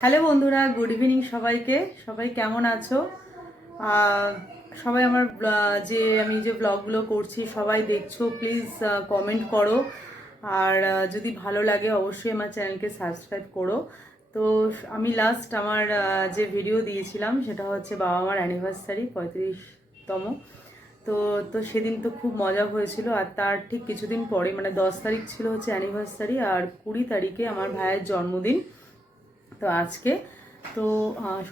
Hello বন্ধুরা, good evening সবাইকে। সবাই কেমন আছো? সবাই আমার আমি যে ব্লগগুলো করছি সবাই দেখছো, প্লিজ কমেন্ট করো। আর যদি ভালো লাগে অবশ্যই আমার চ্যানেলকে সাবস্ক্রাইব করো। তো আমি লাস্ট আমার যে ভিডিও দিয়েছিলাম সেটা হচ্ছে বাবা মার অ্যানিভার্সারি 35তম। তো তো সেদিন তো খুব মজা হয়েছিল। আর তার ঠিক কিছুদিন পরে মানে 10 তারিখ ছিল হচ্ছে অ্যানিভার্সারি, আর 20 তারিখে আমার ভাইয়ের জন্মদিন। তো আজকে তো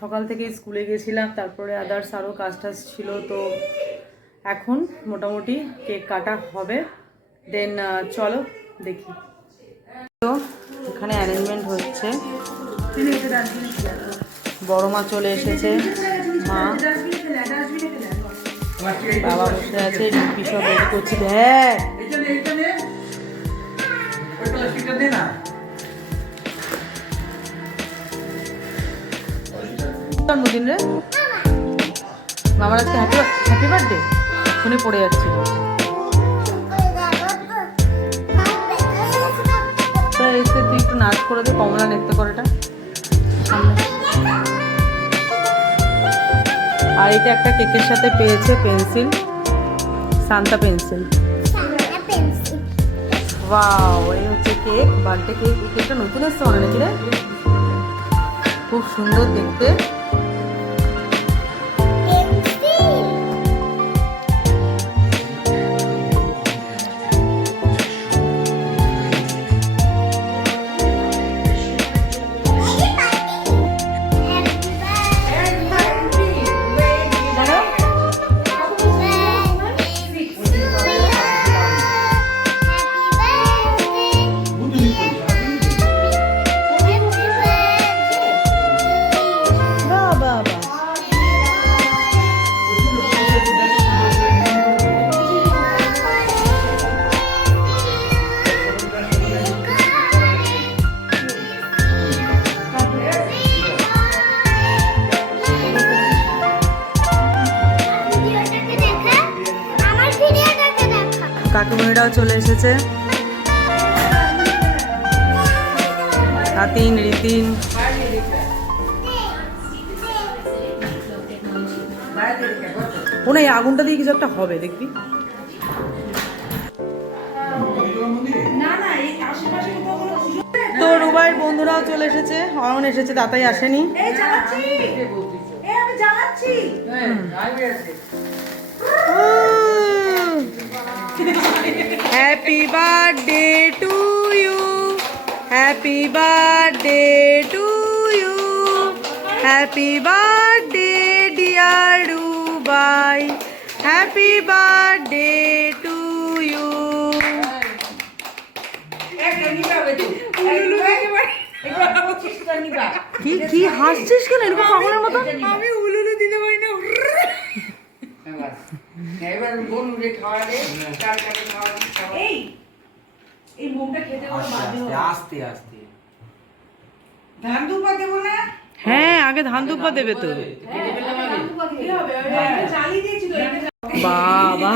সকাল থেকে স্কুলে গেছিলাম, তারপরে আদার্স আরও কাজ টাজ ছিল। তো এখন মোটামুটি কেক কাটা হবে। দেন চলো দেখি। তো এখানে অ্যারেঞ্জমেন্ট হচ্ছে, বড় মা চলে এসেছে, মা বাবা বসে আছে, রিম্পি সব রেডি করছে। হ্যাঁ জন্মদিন রে মামার, আজকে হ্যাপি হ্যাপি বার্থডে শুনে পড়ে যাচ্ছিল। এসে তুই একটু নাচ করে দে, কমলা নৃত্য করেটা সামনে। আর এটা একটা কেকের সাথে পেয়েছে পেন্সিল, সান্তা পেন্সিল। ওয়াও, এই হচ্ছে কেক, বার্থডে কেক। এই কেকটা নতুন এসছে মনে নাকি রে? খুব সুন্দর দেখতে। কাকিমণিরাও চলে এসেছে, হাতিন রীতিন। ওনা এই আগুনটা দিয়ে কিছু একটা হবে দেখবি। তো রুবাইয়ের বন্ধুরাও চলে এসেছে, অয়ন এসেছে, তাতাই আসেনি। Happy birthday to you, happy birthday to you, happy birthday dear Rubai, happy birthday to you. কি কি হাসছিস কেন এরকম পাগলের মতো? আমি উলুলু দিতে পারি না। এবার বন্ধুরে খাওয়ালে তারপরে খাওয়াবি। এই মুখটা খেতে বড় বাজে হয়। আস্তে আস্তে ধান দুপা দেব না? হ্যাঁ, আগে ধান দুপা দেবে তো। ধান দুপা দিতে হবে। চালিয়ে দিয়েছি তো। বাবা।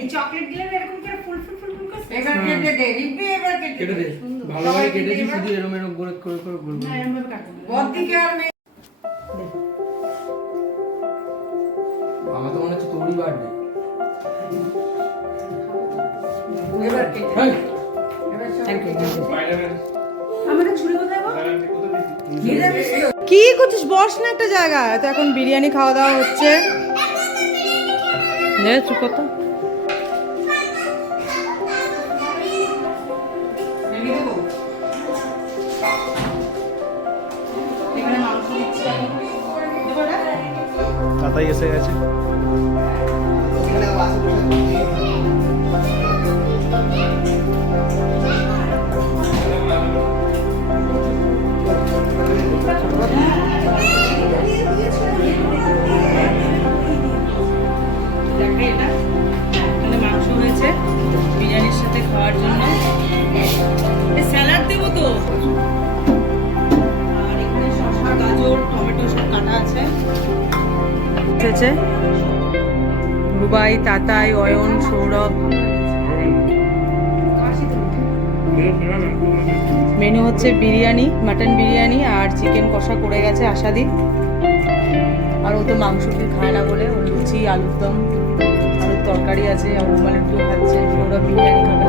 এই চকলেট গুলো এরকম করে ফুল ফুল ফুল ফুল করে এবার কেটে দে রিপি, এবার কেটে দে ভালোভাবে কেটেছি, শুধু এরম এরম করে করে করে করবো। না এরকম ভাবে কাটবো না। বদ্দিকে আর মেয়ে আমার তো মনে হচ্ছে তোরই বাড়বে। এবার কেটে হেই, এবার সব থ্যাংক ইউ, থ্যাংক ইউ। আমাদের ছুরি কোথায় গো? নিরামিষ তো। কি করছিস? বস না একটা জায়গায়। তো এখন বিরিয়ানি খাওয়া দাওয়া হচ্ছে। নে চুপ কর তো। ভেঙে দেবো? এখানে মাংস দিচ্ছি এখন। দেবো না? তাতাই এসে গেছে। দেখো এটা, এখানে মাংস হয়েছে বিরিয়ানির সাথে খাওয়ার জন্য। স্যালাড দেবো তো। আর এখানে শসা, গাজর, টমেটো সব কাটা আছে। উঠেছে রুবাই, তাতাই, অয়ন, সৌরভ। মেনু হচ্ছে বিরিয়ানি, মাটন বিরিয়ানি আর চিকেন কষা করে গেছে আশাদি। আর ও তো মাংস কি খায় না বলে ও লুচি, আলুর দম, আলুর তরকারি আছে, আর রুমালিটিও খাচ্ছে। সৌরভ বিরিয়ানি খাবে।